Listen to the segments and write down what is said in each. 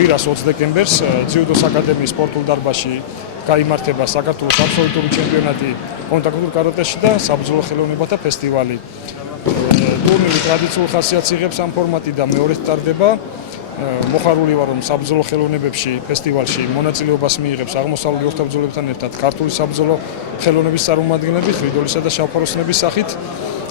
Პირას 20 დეკემბერს ძიუდოს აკადემიის სპორტულ დარბაზში გაიმართება საქართველოს აბსოლუტური ჩემპიონატი კონტაქტურ კარატეში და საბრძოლო ხელოვნებათა ფესტივალი. ტურნირი ტრადიციულ ხასიათს იღებს ამ ფორმატი და მეორედ ტარდება. მოხარული ვარ, რომ საბრძოლო ხელოვნებებში ფესტივალში მონაწილეობას მიიღებს აღმოსავლური ორთაბრძოლებთან ერთად ქართული საბრძოლო ხელოვნების წარმომადგენლები ხრიდოლისა და შავქაროსნების სახით.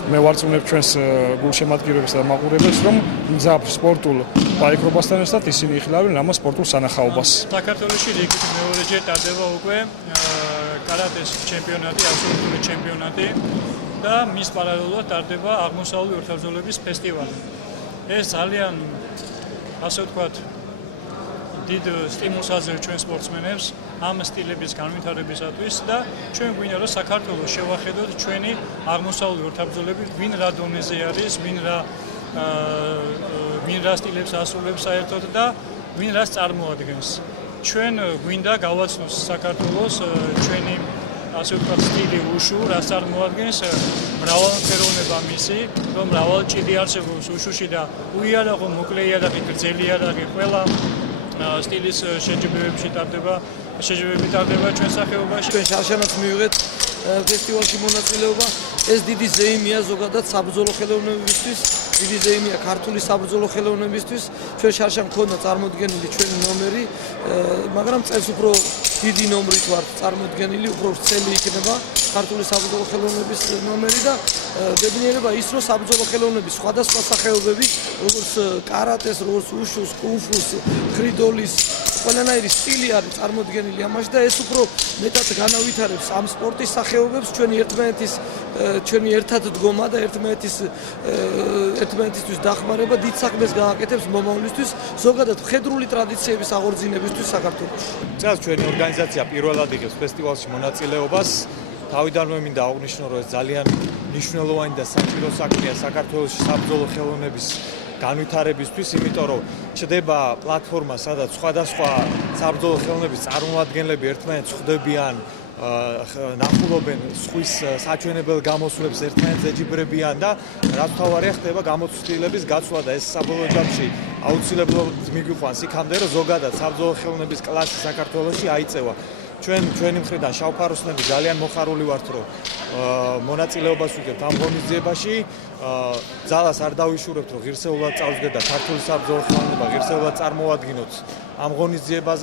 მე ვარწმუნებ ჩვენს გულშემატკივრებს და მაყურებელს, რომ მძაფრ სპორტულ პაექრობასთან ერთად ისინი იხილავენ ამ სპორტულ სანახაობას. საქართველოში რიგით მეორეჯერ ტარდება უკვე კარატეს ჩემპიონატი, აბსოლუტური ჩემპიონატი და მის პარალელურად ტარდება აღმოსავლური ორთაბრძოლების ფესტივალი. ეს ძალიან, ასე ვთქვათ, დიდ სტიმულს აძლევს ჩვენ სპორტსმენებს ამ სტილების განვითარებისათვის და ჩვენ გვინდა რომ საქართველოს შევახედოთ ჩვენი აღმოსავლური ორთაბრძოლები, ვინ რა დონეზე არის, ვინ რა სტილებს ასრულებს საერთოდ და ვინ რას წარმოადგენს. ჩვენ გვინდა გავაცნოს საქართველოს ჩვენი, ასე ვთქვათ, სტილი უშუ, რას წარმოადგენს, მრავალფეროვნება მისი, რომ მრავალჭიდი არსებობს უშუში და უიარაღო, მოკლე იარაღი, გრძელი იარაღი, ყველა სტილის შეჯიბრებებში ტარდება ჩვენ სახეობაში. ჩვენ შარშანაც მივიღეთ ფესტივალში მონაწილეობა. ეს დიდი ზეიმია ზოგადად საბრძოლო ხელოვნებისთვის, დიდი ზეიმია ქართული საბრძოლო ხელოვნებისთვის. ჩვენ შარშან მქონდა წარმოდგენილი ჩვენი ნომერი, მაგრამ წელს უფრო დიდი ნომრით ვარ წარმოდგენილი, უფრო ვრცელი იქნება ქართული საბრძოლო ხელოვნების ნომერი და ბედნიერება ის, რომ საბრძოლო ხელოვნების სხვადასხვა სახეობები, როგორც კარატეს, როგორც უშუს, კუნფუს, ხრიდოლის, ყველანაირი სტილი არის წარმოდგენილი ამაში და ეს უფრო მეტად განავითარებს ამ სპორტის სახეობებს, ჩვენი ერთად დგომა და ერთმანეთისთვის დახმარება დიდ საქმეს გააკეთებს მომავლისთვის, ზოგადად მხედრული ტრადიციების აღორძინებისთვის საქართველოში. წელს ჩვენი ორგანიზაცია პირველად იღებს ფესტივალში მონაწილეობას. თავიდანვე მინდა აღვნიშნო, რომ ეს ძალიან მნიშვნელოვანი და საჭირო საქმეა საქართველოს საბრძოლო ხელოვნების განვითარებისთვის, იმიტომ რომ ჩდება პლატფორმა, სადაც სხვადასხვა საბრძოლო ხელოვნების წარმომადგენლები ერთმანეთს ხვდებიან, ნახულობენ სხვის საჩვენებელ გამოსვლებს, ერთმანეთს ეჯიბრებიან და რაც მთავარია ხდება გამოცდილების გაცვლა და ეს საბოლოო ჯამში აუცილებლად მიგვიყვანს იქამდე, რომ ზოგადად საბრძოლო ხელოვნების კლასი საქართველოში აიწევა. ჩვენი მხრიდან შავქაროსნები ძალიან მოხარული ვართ, რომ მონაწილეობას ვიღებთ ამ ღონისძიებაში. ძალას არ დავიშურებთ, რომ ღირსეულად წავსდგეთ და ქართული საბრძოლო ხელოვნება ღირსეულად წარმოვადგინოთ ამ ღონისძიებაზე.